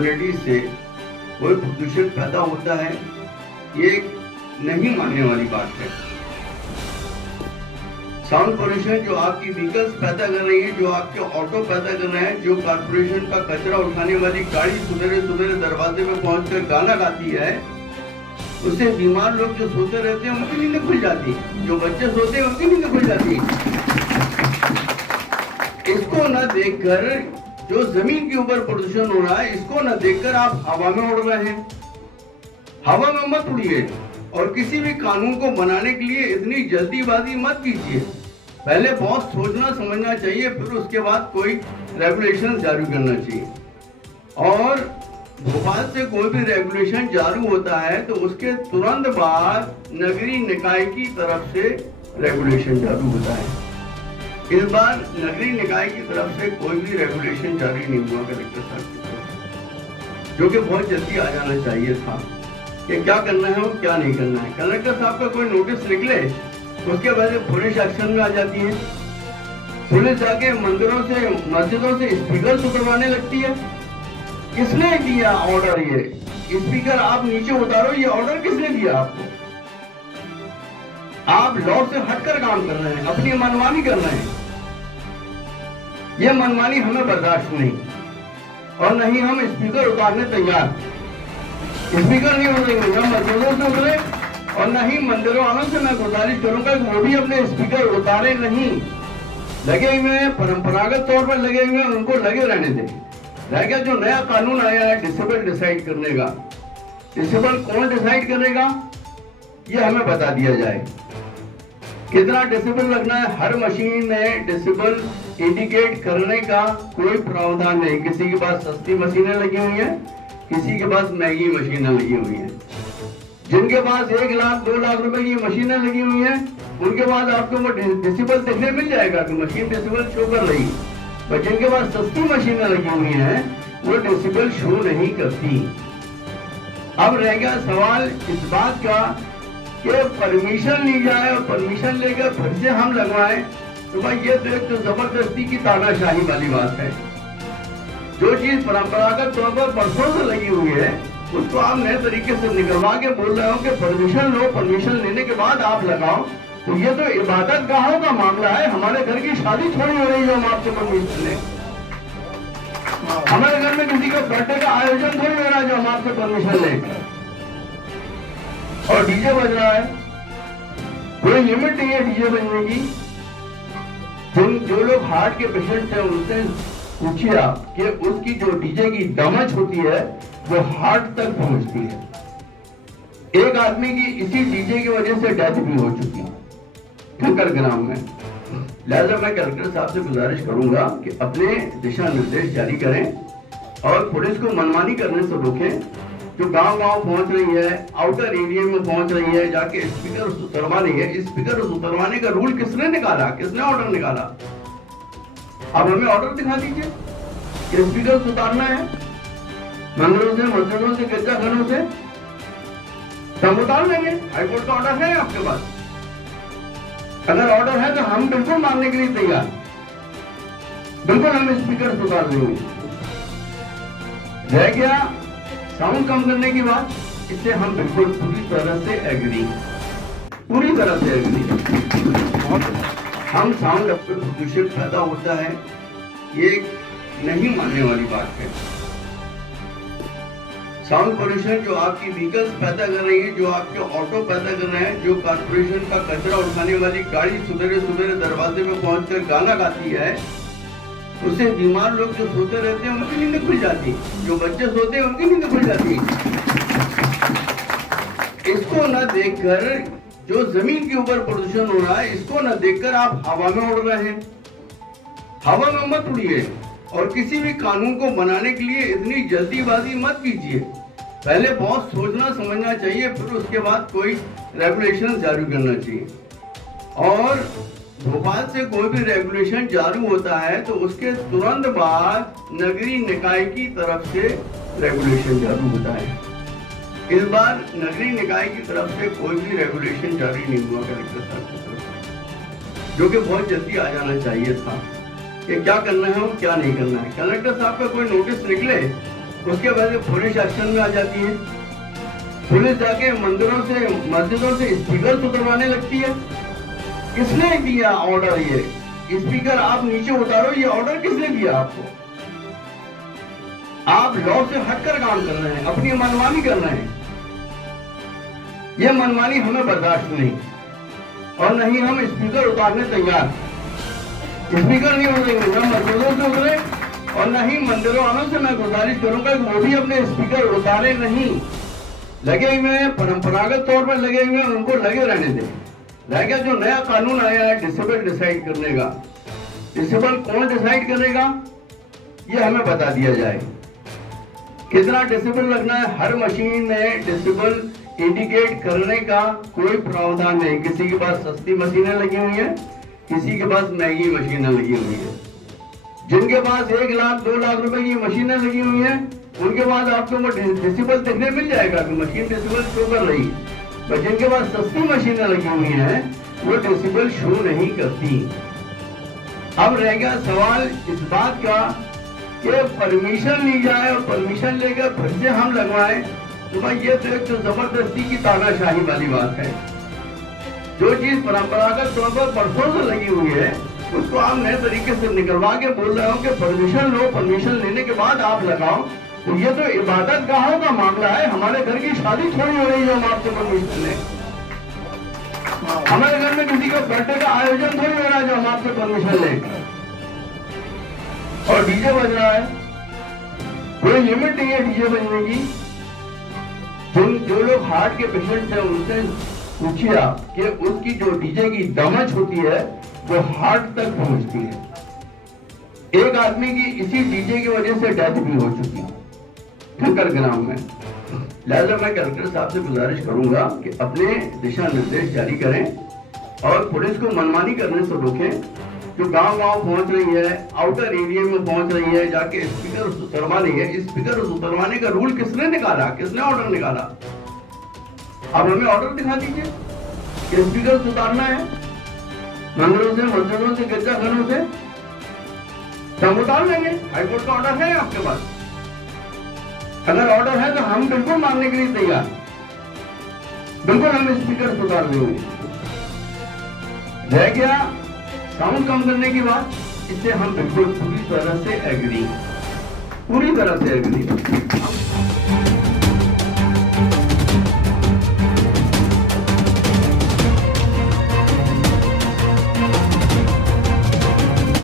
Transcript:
Community से कोई प्रदूषण पैदा होता है, ये नहीं मानने वाली बात है। साउंड पोल्यूशन जो आपकी व्हीकल्स पैदा कर रही है, जो आपके ऑटो पैदा कर रहे हैं, जो कारपोरेशन का कचरा उठाने वाली गाड़ी सुबेरे सुबेरे दरवाजे में पहुंचकर गाना गाती है, उससे बीमार लोग जो सोते रहते हैं उनकी नींद खुल जाती है, जो बच्चे सोते हैं उनकी नींद खुल जाती है। इसको न देखकर जो जमीन के ऊपर प्रदूषण हो रहा है, इसको न देखकर आप हवा में उड़ रहे हैं। हवा में मत उड़िए और किसी भी कानून को बनाने के लिए इतनी जल्दीबाजी मत कीजिए। पहले बहुत सोचना समझना चाहिए, फिर उसके बाद कोई रेगुलेशन जारी करना चाहिए। और भोपाल से कोई भी रेगुलेशन जारी होता है तो उसके तुरंत बाद नगरीय निकाय की तरफ से रेगुलेशन जारी होता है। इस बार नगरीय निकाय की तरफ से कोई भी रेगुलेशन जारी नहीं हुआ कलेक्टर साहब की तरफ, जो कि बहुत जल्दी आ जाना चाहिए था कि क्या करना है और क्या नहीं करना है। कलेक्टर साहब का कोई नोटिस निकले उसके बाद पुलिस एक्शन में आ जाती है। पुलिस जाके मंदिरों से मस्जिदों से स्पीकर उतरवाने लगती है। किसने दिया ऑर्डर? ये स्पीकर आप नीचे उतारो, ये ऑर्डर किसने दिया आपको? आप लॉ से हटकर काम कर रहे हैं, अपनी मनमानी कर रहे हैं। ये मनमानी हमें बर्दाश्त नहीं, और नहीं हम स्पीकर उतारने तैयार। स्पीकर नहीं उतरेंगे, हम मस्जिदों से उतरे, और नहीं मंदिरों वालों से मैं गुजारिश करूंगा कि वो भी अपने स्पीकर उतारे नहीं। लगे हुए हैं, परंपरागत तौर पर लगे हुए हैं, उनको लगे रहने दें। रह गया जो नया कानून आया है डिसेबल डिसाइड करने का, डिसेबल कौन डिसाइड करेगा ये हमें बता दिया जाए। कितना डेसिबल लगना है, हर मशीन में डेसिबल इंडिकेट करने का कोई प्रावधान नहीं। किसी के पास सस्ती मशीनें लगी हुई हैं, किसी के पास महंगी मशीनें लगी हुई हैं। जिनके पास 1 लाख 2 लाख रुपए की मशीनें लगी हुई हैं, उनके पास आपको वो डेसिबल देखने मिल जाएगा कि मशीन डेसिबल शो कर रही। पर जिनके पास सस्ती मशीनें लगी हुई हैं वो डेसिबल शो नहीं करती। अब रह गया सवाल इस बात का कि परमिशन ली जाए, और परमिशन लेकर फिर से हम लगवाएं, तो भाई ये तो एक तो जबरदस्ती की तानाशाही वाली बात है। जो चीज परंपरागत तौर पर बरसों से लगी हुई है उसको आप नए तरीके से निकलवा के बोल रहे हो कि परमिशन लो, परमिशन लेने के बाद आप लगाओ। तो ये तो इबादत गाहों का मामला है। हमारे घर की शादी थोड़ी हो रही है हम आपसे परमिशन लें। हमारे घर में किसी का बर्थडे का आयोजन थोड़ी हो रहा है जो हम आपसे परमिशन लें। और डीजे बज रहा है, कोई लिमिट नहीं है डीजे बजने की। जो लोग हार्ट के पेशेंट हैं उनसे पूछिए आप कि उसकी जो डीजे की डमच होती है वो हार्ट तक पहुंचती है। एक आदमी की इसी डीजे की वजह से डेथ भी हो चुकी है ठक्कर ग्राम में। लिहाजा मैं कलेक्टर साहब से गुजारिश करूंगा कि अपने दिशा निर्देश जारी करें और पुलिस को मनमानी करने से रोकें। जो गांव-गांव पहुंच रही है, आउटर एरिया में पहुंच रही है, जाके स्पीकर उतरवा रही है। स्पीकर उतरवाने का रूल किसने निकाला? किसने ऑर्डर निकाला? अब हमें ऑर्डर दिखा दीजिए कि स्पीकर उतारना है मंदिरों से, मस्जिदों से, गिरजाघरों से, तब उतार लेंगे। हाईकोर्ट का ऑर्डर है आपके पास? अगर ऑर्डर है तो हम बिल्कुल मानने के लिए तैयार, बिल्कुल हम स्पीकर उतार देंगे। रह गया साउंड कम करने की बात, इससे हम बिल्कुल पूरी तरह से एग्री, पूरी तरह से एग्री। हम साउंड प्रदूषण पैदा होता है, ये नहीं मानने वाली बात है। साउंड पोल्यूशन जो आपकी व्हीकल्स पैदा कर रही है, जो आपके ऑटो पैदा कर रहे हैं, जो कारपोरेशन का कचरा उठाने वाली गाड़ी सुबेरे सुबेरे दरवाजे में पहुंचकर गाना गाती है, उससे बीमार लोग जो सोते रहते हैं उनकी नींद खुल जाती है, जो बच्चे सोते हैं उनकी नींद खुल जाती है। इसको न देखकर जो जमीन के ऊपर प्रदूषण हो रहा है, इसको न देखकर आप हवा में उड़ रहे हैं। हवा में मत उड़िए और किसी भी कानून को बनाने के लिए इतनी जल्दीबाजी मत कीजिए। पहले बहुत सोचना समझना चाहिए, फिर उसके बाद कोई रेगुलेशन जारी करना चाहिए। और भोपाल से कोई भी रेगुलेशन जारी होता है तो उसके तुरंत बाद नगरीय निकाय की तरफ से रेगुलेशन जारी होता है। इस बार नगरीय निकाय की तरफ से कोई भी रेगुलेशन जारी नहीं हुआ कलेक्टर साहब की तरफ से, जो कि बहुत जल्दी आ जाना चाहिए था कि क्या करना है और क्या नहीं करना है। कलेक्टर साहब का कोई नोटिस निकले उसके बाद पुलिस एक्शन में आ जाती है। पुलिस जाके मंदिरों से मस्जिदों से स्पीकर उतरवाने लगती है। किसने दिया ऑर्डर? ये स्पीकर आप नीचे उतारो, ये ऑर्डर किसने दिया आपको? आप लॉ से हटकर काम कर रहे हैं, अपनी मनमानी कर रहे हैं। ये मनमानी हमें बर्दाश्त नहीं, और नहीं हम स्पीकर उतारने तैयार। स्पीकर नहीं उतरेंगे, न मस्जिदों से उतरे और न ही मंदिरों वालों से मैं गुजारिश करूंगा कि वो भी अपने स्पीकर उतारे नहीं। लगे हुए हैं, परंपरागत तौर पर लगे हुए हैं, उनको लगे रहने दें। रह गया जो नया कानून आया है डिसेबल डिसाइड करने का, डिसेबल कौन डिसाइड करेगा ये हमें बता दिया जाए। कितना डिसेबल लगना है, हर मशीन में डिसेबल इंडिकेट करने का कोई प्रावधान नहीं। किसी के पास सस्ती मशीनें लगी हुई हैं, किसी के पास महंगी मशीनें लगी हुई है। जिनके पास 1 लाख 2 लाख रुपए की मशीनें लगी हुई हैं, उनके पास आपको डिसेबल देखने मिल जाएगा कि मशीन डिसेबल शो कर रही। पर जिनके पास सस्ती मशीनें लगी हुई हैं वो डिसेबल शो नहीं करती। अब रह गया सवाल इस बात का कि परमिशन ली जाए और परमिशन लेकर फिर से हम लगवाएं, तो भाई ये तो एक तो जबरदस्ती की तानाशाही वाली बात है। जो चीज परंपरागत तौर पर बरसों से लगी हुई है उसको आप नए तरीके से निकलवा के बोल रहे हो कि परमिशन लो, परमिशन लेने के बाद आप लगाओ। तो ये तो इबादत गाहों का मामला है, हमारे घर की शादी थोड़ी हो रही है हम आपसे परमिशन लें। हमारे घर में किसी का बर्थडे का आयोजन थोड़ी हो रहा है जो हम आपसे परमिशन लें। और डीजे बज रहा है, कोई लिमिट नहीं है डीजे बजने की। जो लोग हार्ट के पेशेंट हैं उनसे पूछिए आप कि उसकी जो डीजे की दमच होती है वो हार्ट तक पहुंचती है। एक आदमी की इसी डीजे की वजह से डेथ भी हो चुकी है ठक्कर ग्राम में। लिहाजा मैं कलेक्टर साहब से गुजारिश करूंगा कि अपने दिशा निर्देश जारी करें और पुलिस को मनमानी करने से रोकें। जो गांव-गांव पहुंच रही है, आउटर एरिया में पहुंच रही है, जाके स्पीकर उतरवा रही है। स्पीकर उतरवाने का रूल किसने निकाला, किसने ऑर्डर निकाला? अब हमें ऑर्डर दिखा दीजिए कि स्पीकर उतारना है। मंदिरों से, मस्जिदों से, गिरजाघरों से हम उतार लेंगे। हाईकोर्ट का ऑर्डर है आपके पास? अगर ऑर्डर है तो हम बिल्कुल मानने के लिए तैयार, बिल्कुल हम स्पीकर उतार देंगे। रह गया साउंड कम करने की बात, इससे हम बिल्कुल पूरी तरह से एग्री, पूरी तरह से एग्री।